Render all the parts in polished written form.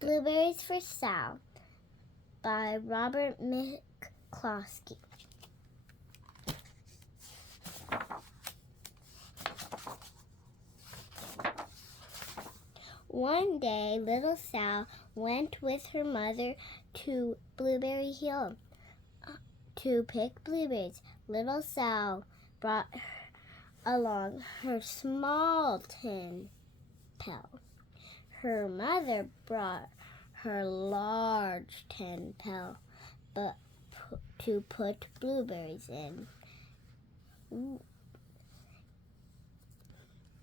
Blueberries for Sal by Robert McCloskey. One day, little Sal went with her mother to Blueberry Hill to pick blueberries. Little Sal brought along her small tin pail. Her mother brought her large tin pail, but to put blueberries in.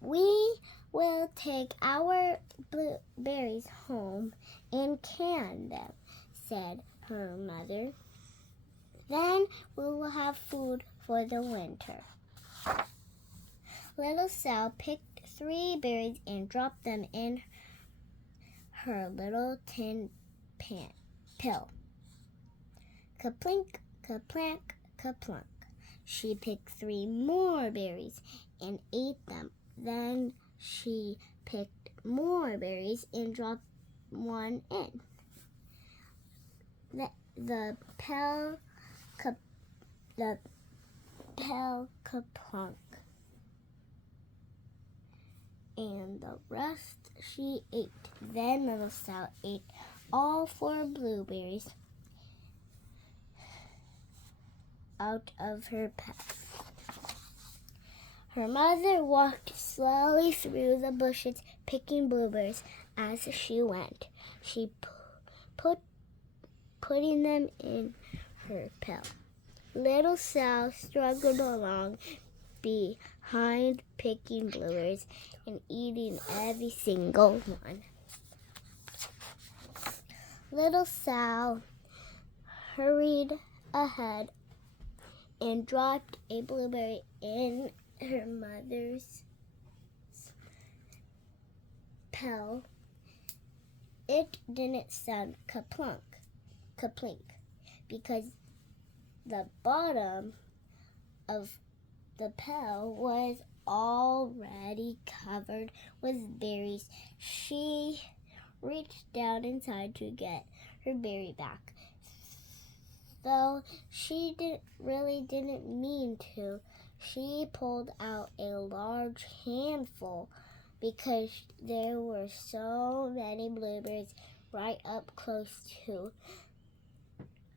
We will take our blueberries home and can them, said her mother. Then we will have food for the winter. Little Sal picked 3 berries and dropped them in her little tin pill. Kaplink, kaplank, kaplunk. She picked 3 more berries and ate them. Then she picked more berries and dropped 1 in. The pill kaplunk. And the rest she ate. Then little Sal ate all 4 blueberries out of her pail. Her mother walked slowly through the bushes, picking blueberries as she went. She putting them in her pail. Little Sal struggled along behind, picking blueberries and eating every single one. Little Sal hurried ahead and dropped a blueberry in her mother's pail. It didn't sound kaplunk, because the bottom of the pail was already covered with berries. She reached down inside to get her berry back, though she didn't mean to. She pulled out a large handful because there were so many blueberries right up close to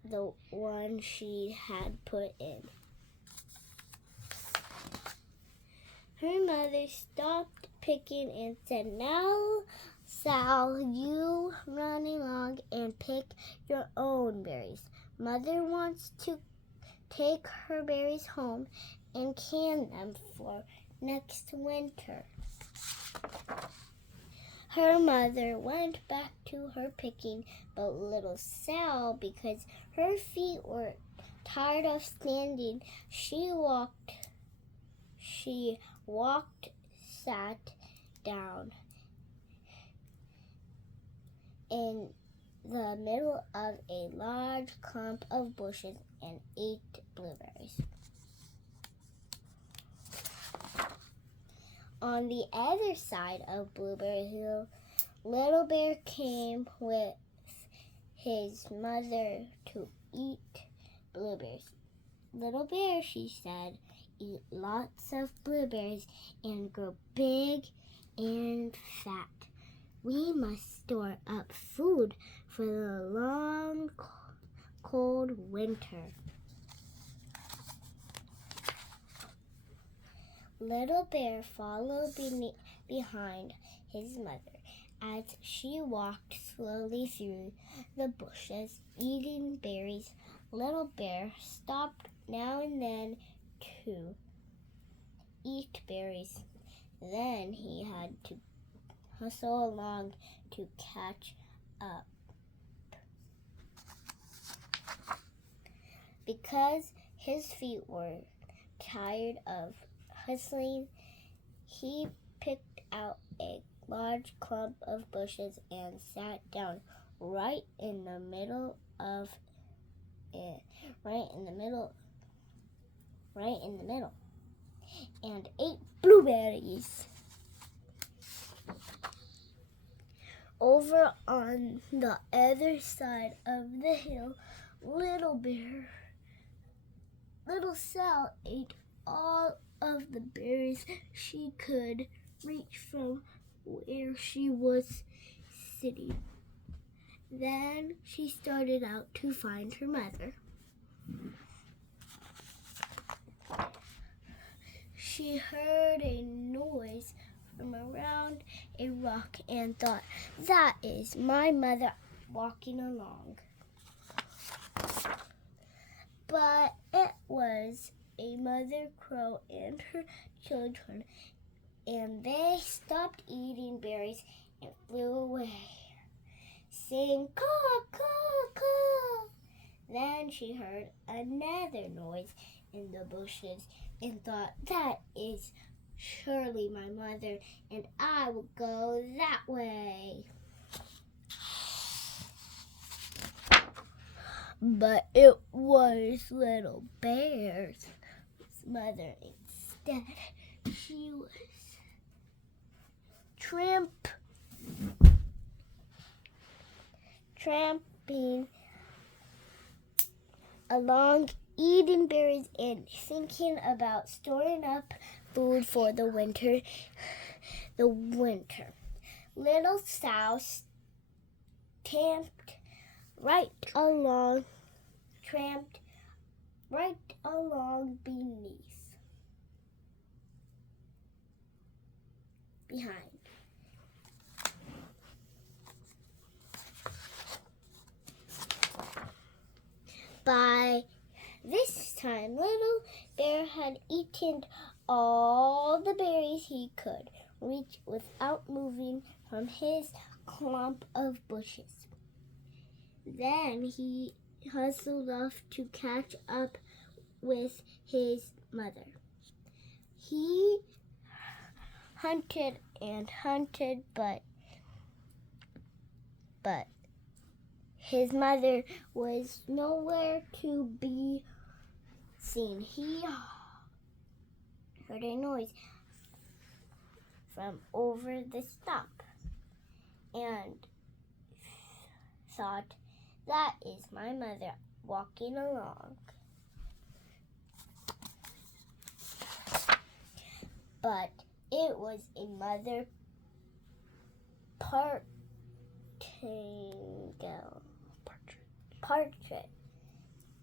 the one she had put in. Her mother stopped picking and said, "Now, Sal, you run along and pick your own berries. Mother wants to take her berries home and can them for next winter." Her mother went back to her picking, but little Sal, because her feet were tired of standing, she sat down in the middle of a large clump of bushes and ate blueberries. On the other side of Blueberry Hill, Little Bear came with his mother to eat blueberries. "Little Bear," she said, "eat lots of blueberries and grow big and fat. We must store up food for the long, cold winter." Little Bear followed behind his mother as she walked slowly through the bushes, eating berries. Little Bear stopped now and then to eat berries. Then he had to hustle along to catch up. Because his feet were tired of hustling, he picked out a large clump of bushes and sat down right in the middle and ate blueberries. Over on the other side of the hill, Little Sal ate all of the berries she could reach from where she was sitting. Then she started out to find her mother. She heard a noise from around a rock and thought, "That is my mother walking along." But it was a mother crow and her children, and they stopped eating berries and flew away, saying, "Caw, caw, caw." Then she heard another noise in the bushes and thought, "That is surely my mother, and I will go that way." But it was Little Bear's mother instead. She was tramping along, eating berries and thinking about storing up food for the winter. Little Sal tramped right along behind. By this time, Little Bear had eaten all the berries he could reach without moving from his clump of bushes. Then he hustled off to catch up with his mother. He hunted and hunted, but his mother was nowhere to be seen. He heard a noise from over the stump and thought, "That is my mother walking along." But it was a mother partridge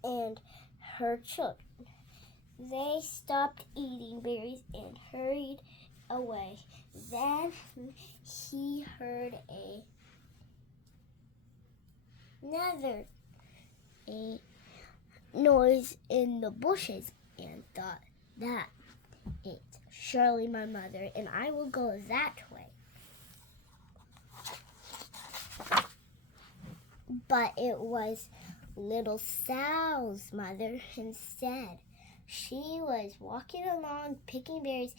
and her children. They stopped eating berries and hurried away. Then he heard another noise in the bushes and thought, "That is surely my mother, and I will go that way." But it was Little Sal's mother instead. She was walking along, picking berries,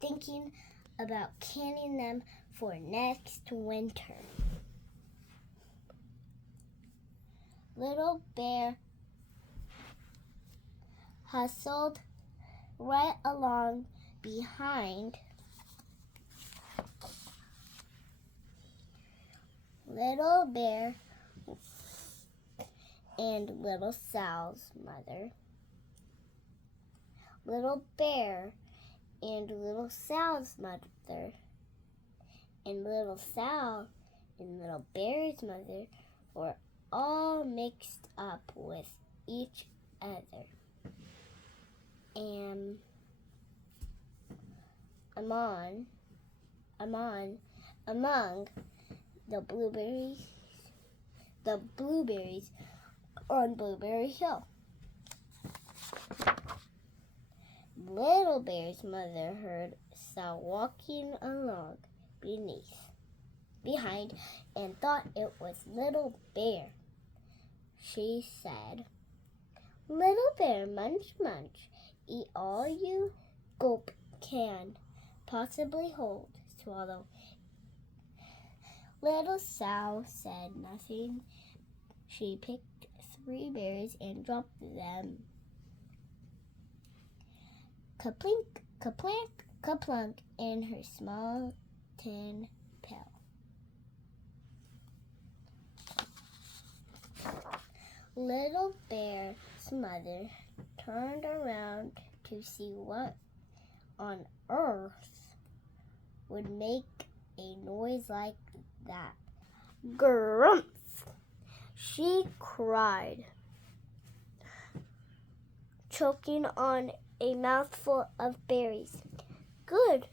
thinking about canning them for next winter. Little Bear hustled right along behind Little Bear and Little Sal's mother. Little Bear and Little Sal's mother and Little Sal and Little Bear's mother were all mixed up with each other. And among the blueberries on Blueberry Hill. Little Bear's mother heard Sal walking along behind and thought it was Little Bear. She said, "Little Bear, munch, munch, eat all you gulp can possibly hold, swallow." Little Sal said nothing. She picked 3 berries and dropped them. Kaplink, kaplank, kaplunk in her small tin pail. Little Bear's mother turned around to see what on earth would make a noise like that. Grumph! She cried, choking on a mouthful of berries. Good.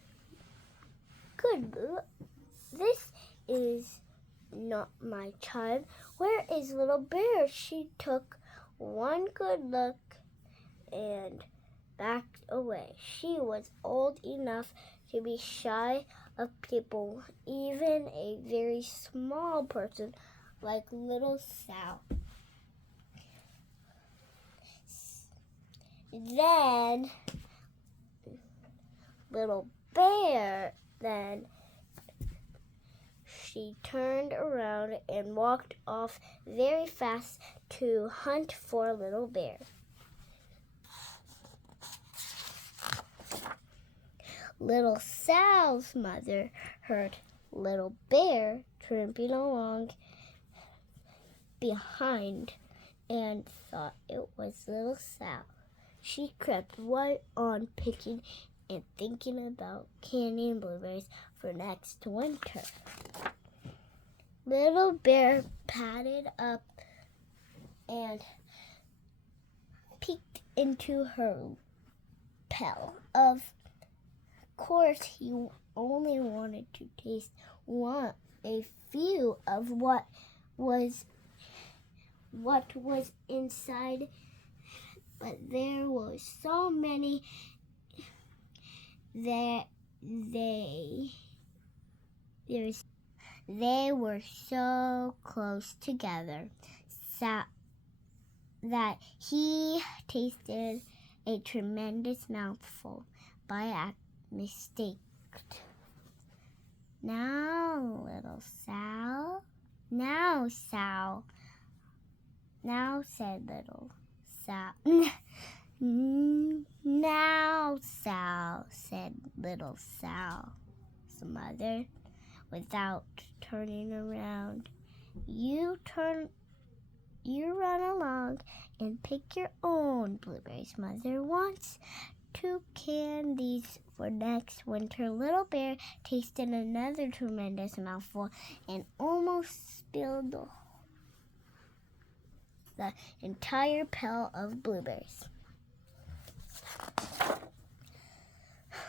This is not my child. Where is Little Bear? She took one good look and backed away. She was old enough to be shy of people, even a very small person like little Sal. Then Little Bear, she turned around and walked off very fast to hunt for Little Bear. Little Sal's mother heard Little Bear tramping along behind and thought it was Little Sal. She crept right on, picking and thinking about candy and blueberries for next winter. Little Bear padded up and peeked into her pail. Of course, he only wanted to taste a few of what was inside, but there were so many that they were so close together that he tasted a tremendous mouthful by mistake. Now, little Sal. Now, Sal. Now, said little Sal. Now, Sal, said little Sal's mother, without turning around. You run along and pick your own blueberries. Mother wants 2 candies for next winter. Little Bear tasted another tremendous mouthful and almost spilled the entire pail of blueberries.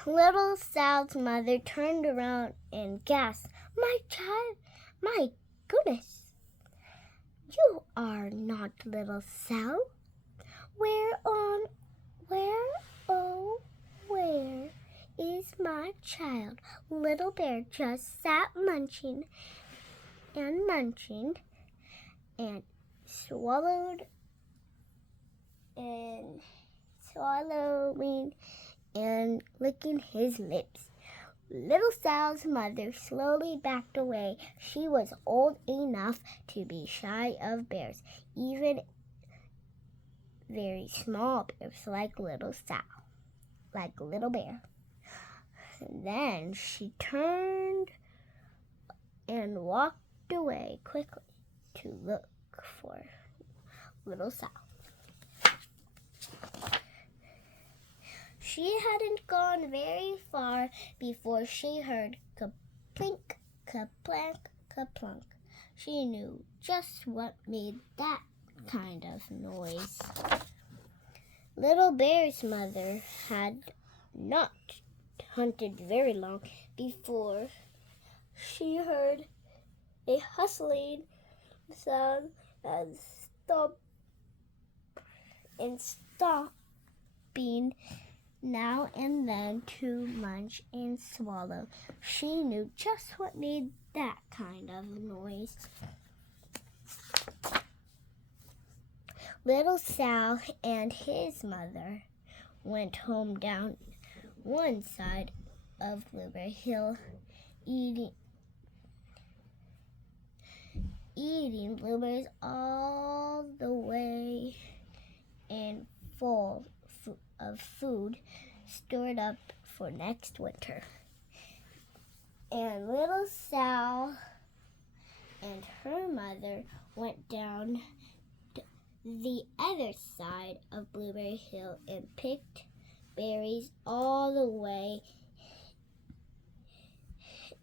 Little Sal's mother turned around and gasped, "My child, my goodness, you are not Little Sal. Where is my child?" Little Bear just sat munching and swallowing and licking his lips. Little Sal's mother slowly backed away. She was old enough to be shy of bears, even very small bears like Little Bear. Then she turned and walked away quickly to look for Little Sal. She hadn't gone very far before she heard ka-plink, ka-plank, ka-plunk. She knew just what made that kind of noise. Little Bear's mother had not hunted very long before she heard a hustling sound and stopping now and then to munch and swallow. She knew just what made that kind of noise. Little Sal and his mother went home down one side of Blueberry Hill, eating blueberries all the way and full of food stored up for next winter. And Little Sal and her mother went down the other side of Blueberry Hill and picked berries all the way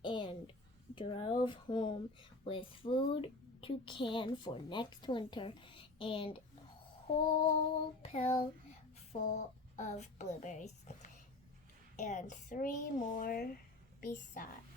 and drove home with food to can for next winter and a whole pail full of blueberries and 3 more besides.